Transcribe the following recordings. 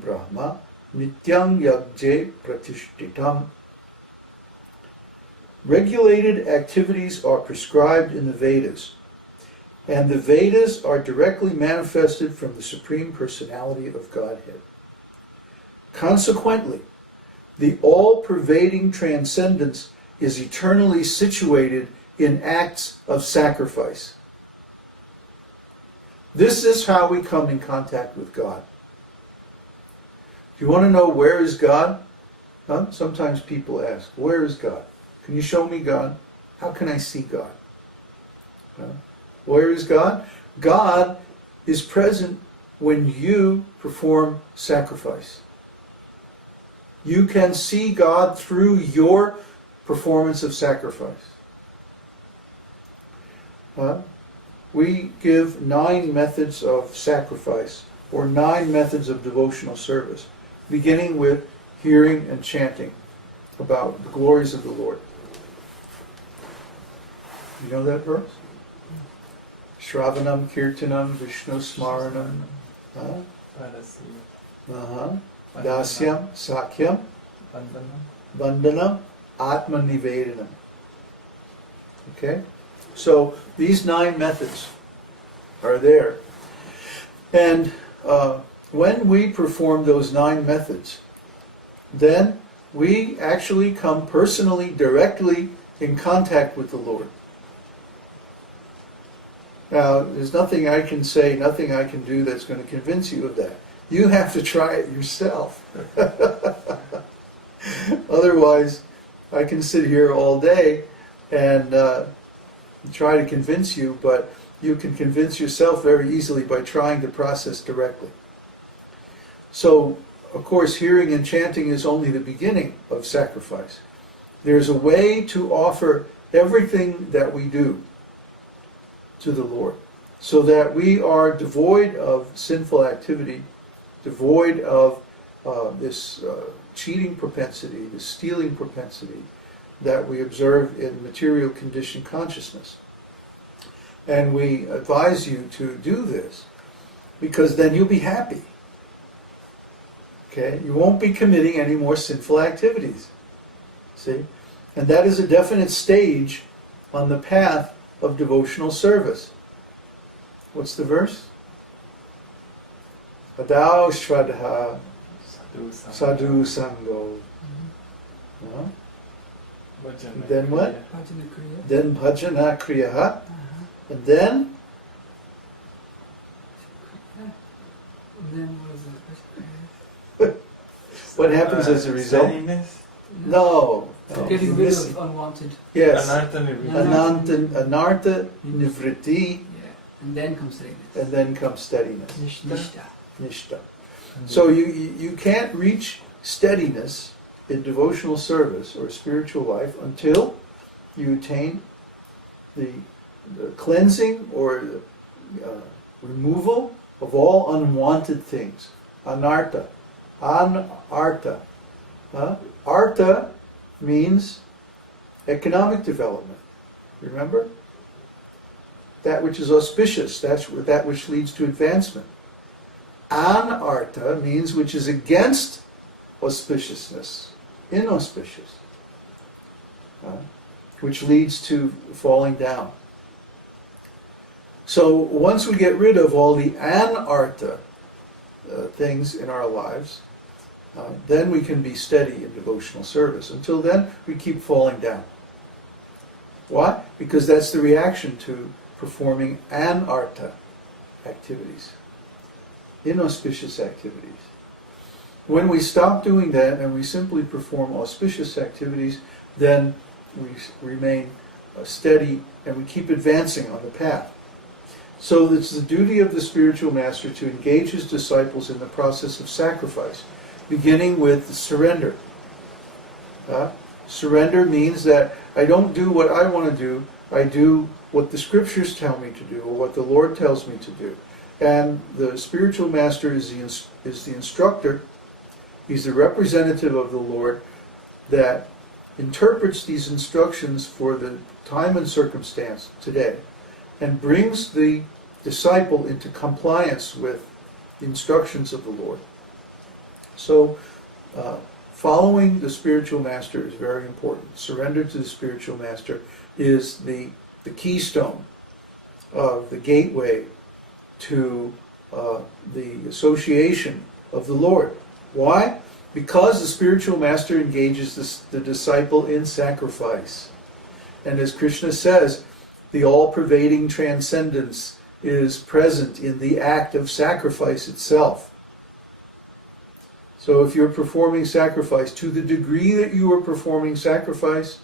Brahma Nityam Yajje Pratishtitam. Regulated activities are prescribed in the Vedas, and the Vedas are directly manifested from the Supreme Personality of Godhead. Consequently, the all-pervading transcendence is eternally situated in acts of sacrifice. This is how we come in contact with God. Do you want to know where is God? Huh? Sometimes people ask, where is God? Can you show me God? How can I see God? Where is God? God is present when you perform sacrifice. You can see God through your performance of sacrifice. We give 9 methods of sacrifice, or 9 methods of devotional service, beginning with hearing and chanting about the glories of the Lord. You know that verse? Shravanam Kirtanam Vishnu Smaranam Dasyam Sakyam Bandhanam Atma Nivedanam. Okay? So these 9 methods are there. And when we perform those 9 methods, then we actually come personally, directly in contact with the Lord. Now, there's nothing I can say, nothing I can do that's going to convince you of that. You have to try it yourself. Otherwise, I can sit here all day and try to convince you, but you can convince yourself very easily by trying to process directly. So, of course, hearing and chanting is only the beginning of sacrifice. There's a way to offer everything that we do to the Lord, so that we are devoid of sinful activity, devoid of this cheating propensity, this stealing propensity that we observe in material conditioned consciousness. And we advise you to do this, because then you'll be happy. Okay? You won't be committing any more sinful activities. See? And that is a definite stage on the path of devotional service. What's the verse? Adao Shraddha Sadhu Sango. Then what? Then Bhajana Kriya. And then? What happens as a result? No. Getting rid of unwanted. Yes. Anartha Nivritti. And then comes steadiness. And then comes steadiness. Nishta. So you can't reach steadiness in devotional service or spiritual life until you attain the cleansing or the removal of all unwanted things. Anartha. Anartha. Artha means economic development. Remember? That which is auspicious, that's that which leads to advancement. Anartha means which is against auspiciousness, inauspicious, which leads to falling down. So once we get rid of all the anartha things in our lives, then we can be steady in devotional service. Until then, we keep falling down. Why? Because that's the reaction to performing anartha activities, inauspicious activities. When we stop doing that and we simply perform auspicious activities, then we remain steady and we keep advancing on the path. So it's the duty of the spiritual master to engage his disciples in the process of sacrifice, beginning with surrender. Surrender means that I don't do what I want to do, I do what the scriptures tell me to do, or what the Lord tells me to do. And the spiritual master is the instructor, he's the representative of the Lord that interprets these instructions for the time and circumstance today, and brings the disciple into compliance with the instructions of the Lord. So, following the spiritual master is very important. Surrender to the spiritual master is the keystone of the gateway to the association of the Lord. Why? Because the spiritual master engages the disciple in sacrifice. And as Krishna says, the all-pervading transcendence is present in the act of sacrifice itself. So if you're performing sacrifice, to the degree that you are performing sacrifice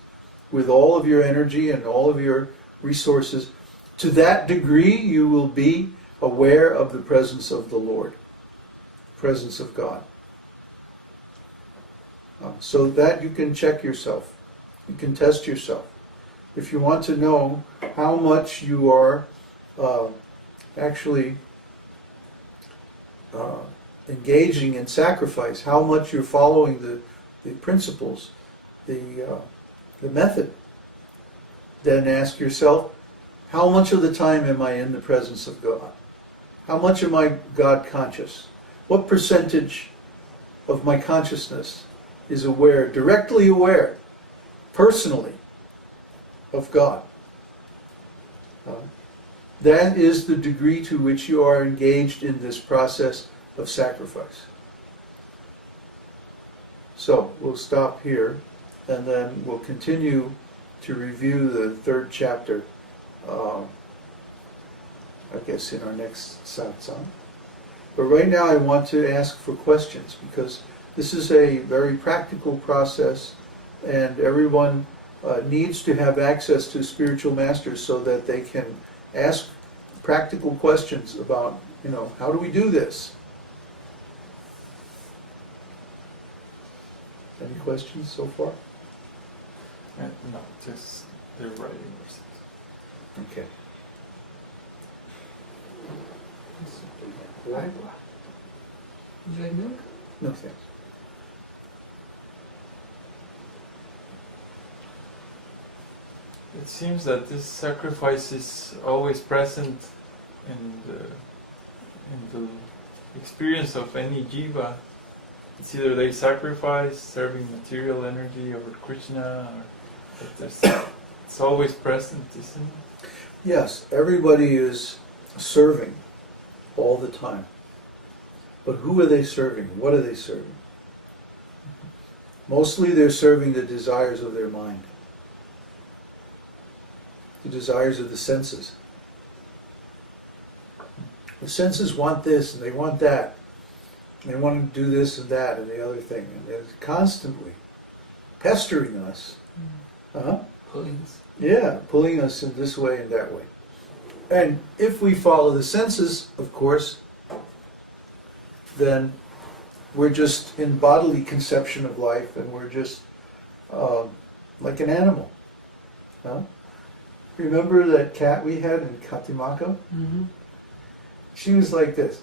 with all of your energy and all of your resources, to that degree you will be aware of the presence of the Lord, presence of God. So that you can check yourself, you can test yourself. If you want to know how much you are actually engaging in sacrifice, how much you're following the principles, the method, then ask yourself, how much of the time am I in the presence of God? How much am I God conscious? What percentage of my consciousness is aware, directly aware, personally, of God? That is the degree to which you are engaged in this process of sacrifice. So, we'll stop here, and then we'll continue to review the third chapter, I guess in our next satsang. But right now I want to ask for questions, because this is a very practical process, and everyone needs to have access to spiritual masters so that they can ask practical questions about, how do we do this? Any questions so far? No, just the writing verses. Okay. Would you like milk? No thanks. It seems that this sacrifice is always present in the experience of any jiva. It's either they sacrifice serving material energy or Krishna, or it's always present, isn't it? Yes, everybody is serving all the time. But who are they serving? What are they serving? Mostly they're serving the desires of their mind, the desires of the senses. The senses want this and they want that. They want to do this and that and the other thing. And they're constantly pestering us. Pulling us. Yeah, pulling us in this way and that way. And if we follow the senses, of course, then we're just in bodily conception of life, and we're just like an animal. Remember that cat we had in Katimako? Mm-hmm. She was like this,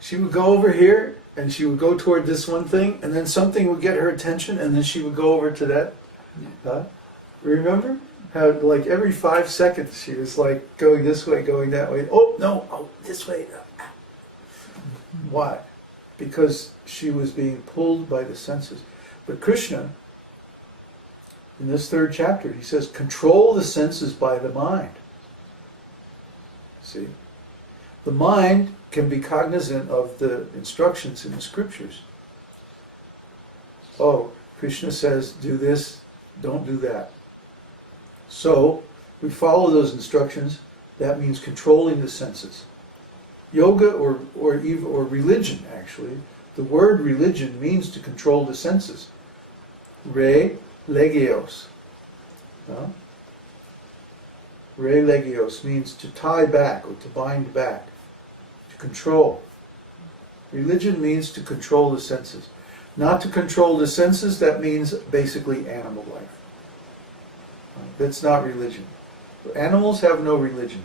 She would go over here, and she would go toward this one thing, and then something would get her attention, and then she would go over to that. Yeah. Remember? How, like, every 5 seconds she was like going this way, going that way. Oh, no, this way. Why? Because she was being pulled by the senses. But Krishna, in this third chapter, he says, control the senses by the mind. See? The mind can be cognizant of the instructions in the scriptures. Oh, Krishna says, do this, don't do that. So, we follow those instructions. That means controlling the senses. Yoga or religion, actually, the word religion means to control the senses. Re legios. Re legios means to tie back or to bind back, to control. Religion means to control the senses. Not to control the senses, that means basically animal life. That's not religion. Animals have no religion.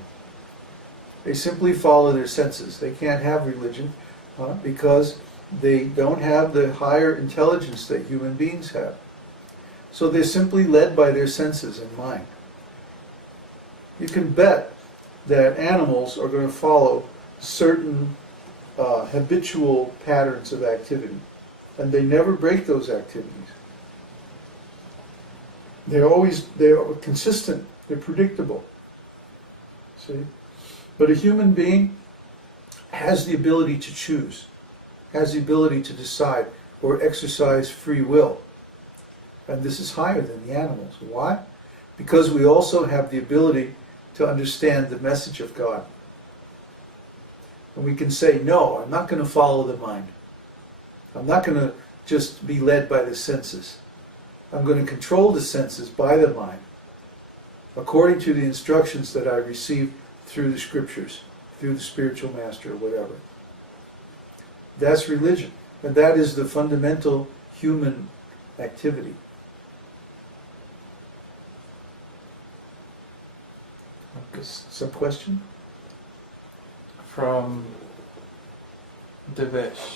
They simply follow their senses. They can't have religion because they don't have the higher intelligence that human beings have. So they're simply led by their senses and mind. You can bet that animals are going to follow certain habitual patterns of activity. And they never break those activities. They're consistent, they're predictable. See? But a human being has the ability to choose, has the ability to decide or exercise free will. And this is higher than the animals. Why? Because we also have the ability to understand the message of God. And we can say, no, I'm not going to follow the mind. I'm not going to just be led by the senses. I'm going to control the senses by the mind, according to the instructions that I received through the scriptures, through the spiritual master or whatever. That's religion. And that is the fundamental human activity. Okay. Some question? From Devesh.